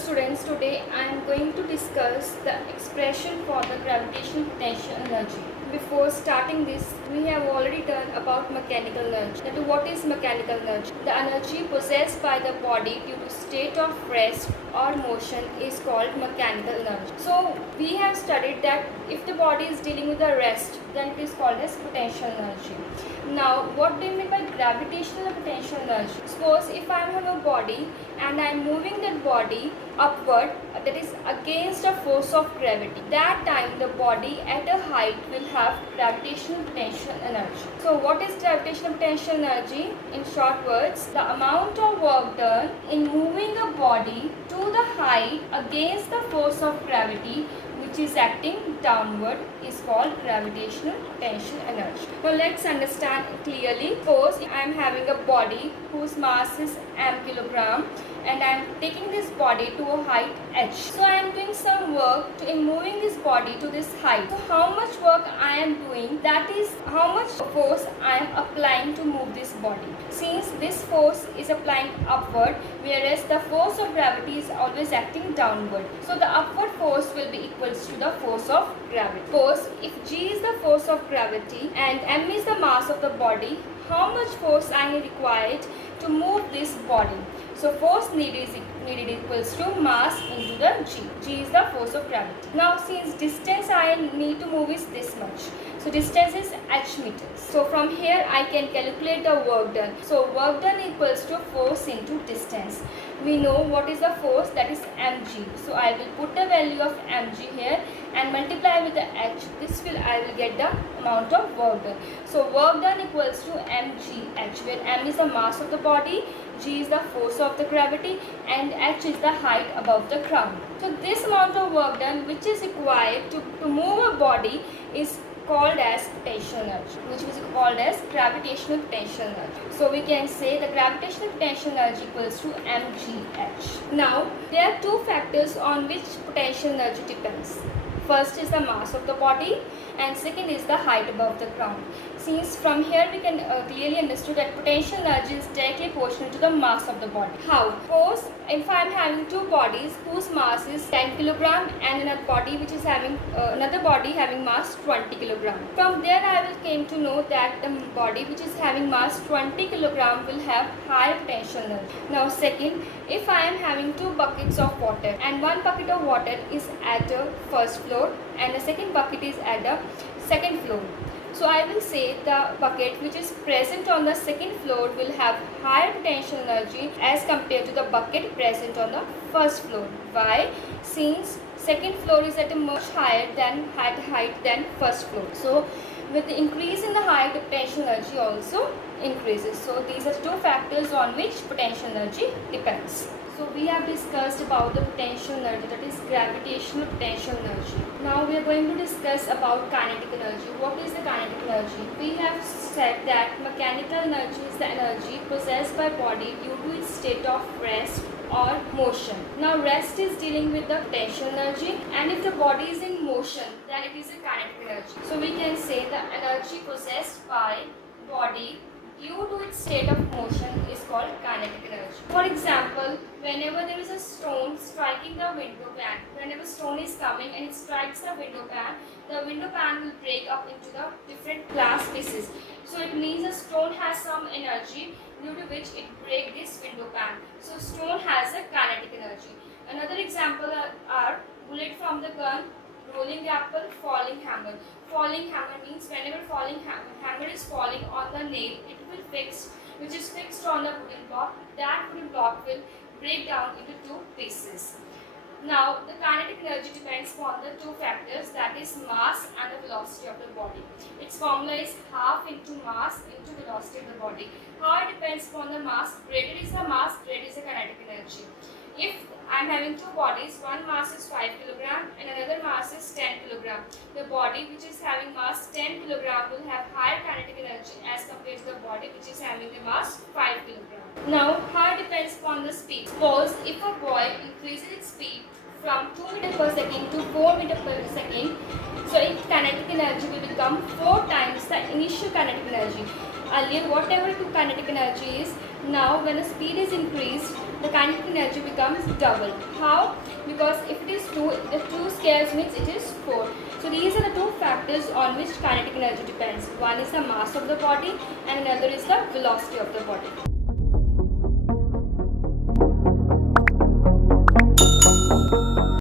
students, today I am going to discuss the expression for the gravitational potential energy. Before starting this, we have already done about mechanical energy. That what is mechanical energy? The energy possessed by the body due to state of rest or motion is called mechanical energy. So we have studied that if the body is dealing with a rest, then it is called as potential energy. Now, what do you mean by gravitational potential energy? Suppose if I have a body and I am moving that body upward, that is against the force of gravity. That time the body at a height will have gravitational potential energy. So what is gravitational potential energy? In short words, the amount of work done in moving a body to the height against the force of gravity which is acting downward is called gravitational potential energy. Now let's understand clearly. Suppose I am having a body whose mass is m kilogram and I am taking this body to a height h. So I am doing some work in moving this body to this height. So how much work I am doing, that is how much force I am applying to move this body. Since this force is applying upward, whereas the force of gravity is always acting downward. So the upward force will be equals to the force of gravity. Suppose if G is the force of gravity and m is the mass of the body, how much force I am required to move this body? So force needed equals to mass into the G. G is the force of gravity. Now since distance I need to move is this much. So distance is h meters. So from here I can calculate the work done. So work done equals to force into distance. We know what is the force, that is mg. So I will put the value of mg here and multiply with the h. This will I will get the amount of work done. So work done equals to mgh, where m is the mass of the body, g is the force of the gravity, and h is the height above the ground. So this amount of work done which is required to move a body is called as potential energy, which is called as gravitational potential energy. So we can say the gravitational potential energy equals to mgh. Now there are two factors on which potential energy depends. First is the mass of the body and second is the height above the ground. Since from here we can clearly understand that potential energy is directly proportional to the mass of the body. How? Suppose if I am having two bodies whose mass is 10 kilogram and another body which is having another body having mass 20 kilogram. From there I will came to know that the body which is having mass 20 kilogram will have higher potential energy. Now second, if I am having two buckets of water and one bucket of water is at the first floor and the second bucket is at the second floor. So I will say the bucket which is present on the second floor will have higher potential energy as compared to the bucket present on the first floor. Why? Since second floor is at a much higher than height than first floor. So with the increase in the height, the potential energy also increases. So these are two factors on which potential energy depends. So we have discussed about the potential energy, that is gravitational potential energy. Now we are going to discuss about kinetic energy. What is the kinetic energy? We have said that mechanical energy is the energy possessed by body due to its state of rest or motion. Now rest is dealing with the potential energy, and if the body is in motion, then it is a kinetic energy. So we can say the energy possessed by body due to its state of motion is called kinetic energy. For example, whenever there is a stone striking the window pane, whenever stone is coming and it strikes the window pane will break up into the different glass pieces. So it means the stone has some energy due to which it breaks this window pane. So stone has a kinetic energy. Another example are bullet from the gun, rolling apple, falling hammer. Falling hammer means whenever falling hammer is falling on the nail, it will fix, which is fixed on the wooden block. That wooden block will break down into two pieces. Now the kinetic energy depends upon the two factors, that is mass and the velocity of the body. Its formula is half into mass into velocity of the body. How it depends upon the mass? Greater is the mass, greater is the kinetic energy. If I am having two bodies, one mass is 5 kg and another mass is 10 kg. The body which is having mass 10 kg will have higher kinetic energy as compared to the body which is having the mass 5 kg. Now, how it depends upon the speed. Suppose if a boy increases its speed from 2 meters per second to 4 meters per second, so its kinetic energy will become 4 times the initial kinetic energy. Earlier, whatever to kinetic energy is, now when the speed is increased, the kinetic energy becomes double. How? Because if it is 2, the 2 squares means it is 4. So these are the two factors on which kinetic energy depends. One is the mass of the body and another is the velocity of the body.